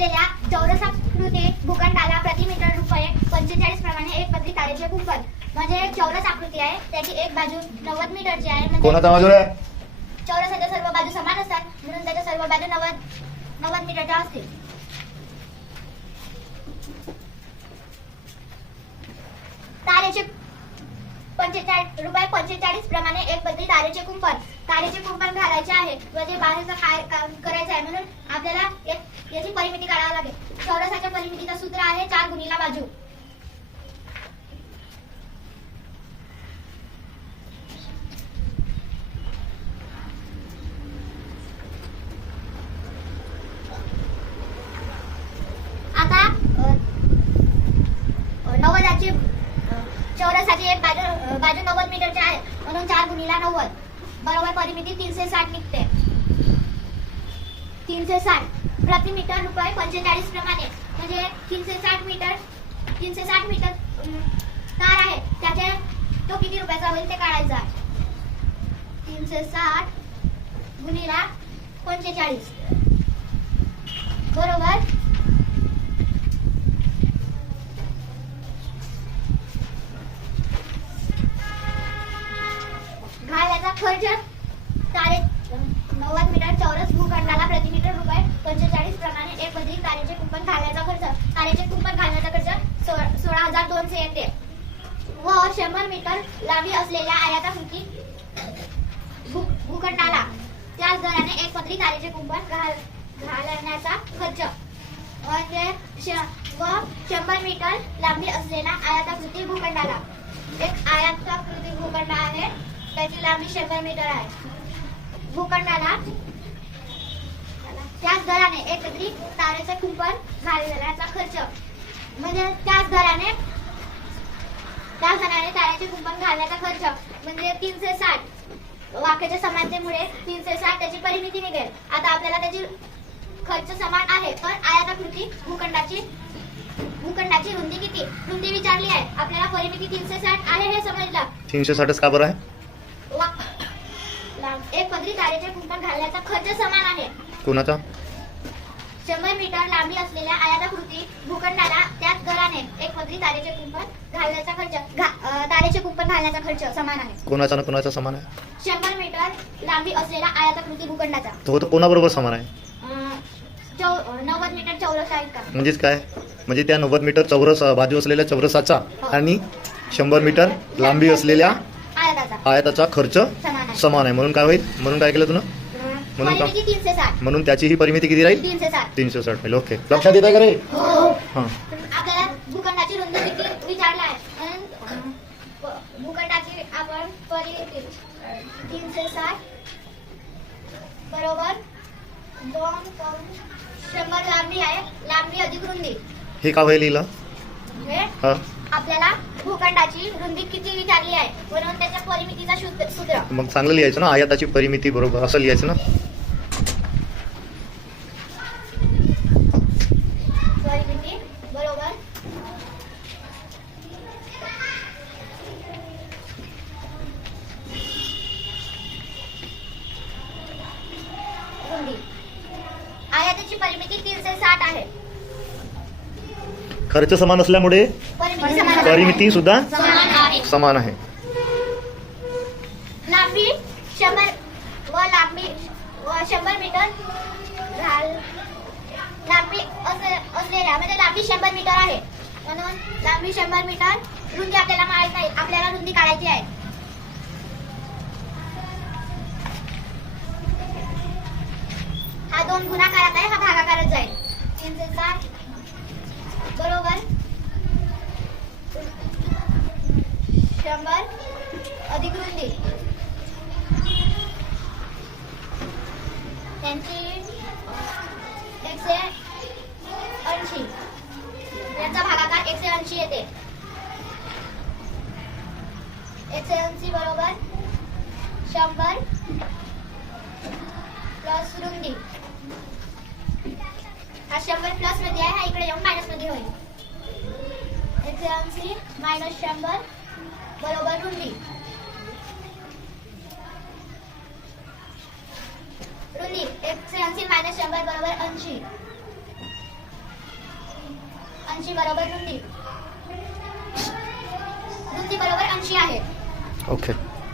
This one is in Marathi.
असलेल्या चौरसाकृती भूखंडाला प्रति मीटर रुपये 45 प्रमाणे एक पदरी तारेचे कुंपण. म्हणजे चौरस आकृती आहे, त्याची एक बाजू 90 मीटरची आहे. म्हणजे कोणाचा बाजू आहे? चौरसाच्या सर्व बाजू समान असतात म्हणून त्याच्या सर्व बाजू 90 मीटरच्या असतील. तारेचे 45 प्रमाणे एक पदरी तारेचे कुंपण. तारेचे कुंपण घालायचे आहे म्हणजे बाहेरचं काय काम करायचं आहे म्हणून आपल्याला याची परिमिती काढावी लागेल. चौरसाच्या परिमितीचं सूत्र आहे 4 गुणिला बाजू. आता 90ची चौरसाची एक बाजू 90 मीटरची आहे म्हणून 4 गुणिला 90 बरोबर परिमिती 360 निघते. 360 प्रति मीटर रुपये 45 प्रमाणे म्हणजे 360 मीटर तार आहे, त्याचे तो किती रुपयाचा होईल ते काढायचा आहे. 360 गुणिला 45 बरोबर घालायचा खर्च. तारे 90 मीटर चौरस भूखंडाला प्रति मीटर रुपये 45 प्रमाणे एक पदरी तारेचे कुंपण घालण्याचा खर्च. तारेचे कुंपण घालण्याचा खर्च 16,200 येते व 100 मीटर लांबी असलेल्या आयताकृती भूखंडाला त्याच दराने एक पदरी तारेचे कुंपण घालण्याचा खर्च. म्हणजे व 100 मीटर लांबी असलेल्या आयताकृती भूखंडाला एक आयताकृती भूखंड आहे, त्याची लांबी 100 मीटर आहे. भूखंडाला त्याच दराने एक पदरी तारेचे कुंपण घालण्याचा खर्च. म्हणजे त्याच दराने तारेचे कुंपण घालण्याचा खर्च म्हणजे 360 वाक्याच्या समानतेमुळे 360 त्याची परिमिती निघेल. आता आपल्याला त्याची खर्च समान आहे तर आयताकृती भूखंडाची रुंदी किती? रुंदी विचारली आहे आपल्याला. परिमिती 360 आहे हे समजलं. 360 का बरं आहे? एक पदरी तारेचे कुंपण घालण्याचा खर्च समान आहे. कोणाचा? 100 मीटर लांबी असलेल्या आयताकृती भूखंडाला त्याच दराने एक पदरी तारेचे कुंपण घालण्याचा खर्च तारेचे कुंपण घालण्याचा खर्च समान आहे. कोणाचा ना कोणाचा समान आहे? 100 मीटर लांबी असलेल्या आयताकृती भूखंडाचा. तो कोणाबरोबर समान आहे? 90 मीटर चौरस आहे का? म्हणजेच काय? म्हणजे त्या 90 मीटर चौरस बाजू असलेल्या चौरसाचा आणि 100 मीटर लांबी असलेल्या आयताचा खर्च समान आहे. म्हणून काय होईल? म्हणून काय केलं तुला? म्हणून का? 360 म्हणून त्याची ही परिमिती किती राहील? 360 होईल. ओके, लक्षात येत आहे का रे? हां. आपल्याला भूखंडाची रुंदी किती विचारला आहे म्हणून भूखंडाची आपण परिमिती 360 बरोबर 100 लांबी आहे, लांबी अधिक रुंदी. हे का होईल लिहिलं? हां. आपल्याला भूखंडाची रुंदी किती विचारली आहे म्हणून त्याच्या परिमितीचा सूत्र. मग चांगलं लिहायचं ना, आयताची परिमिती बरोबर असं लिहायचं ना. परिमिती बरोबर रुंदी. आयताची परिमिती 360 आहे. खर्च समान असल्यामुळे परिमिती सुद्धा समान आहे. लांबी 100 मीटर लांबी असलेल्या म्हणजे लांबी 100 मीटर आहे म्हणून लांबी 100 मीटर. रुंदी आपल्याला माहित नाही, आपल्याला रुंदी काढायची आहे. हा 2 गुणाकारात आहे, हा भागाकारात जाईल. 360 बरोबर 100 अधिक रुंदी त्यांची 180 यांचा भागाकार 180 येते. 180 बरोबर 100 प्लस रुंदी. हा 100 प्लस मध्ये आहे, हा इकडे येऊन मायनस मध्ये होईल. 180 मायनस 100 बरोबर रुंदी. रुंदी 180 मायनस 100 बरोबर 80. 80 बरोबर रुंदी. रुंदी बरोबर 80 आहे. ओके.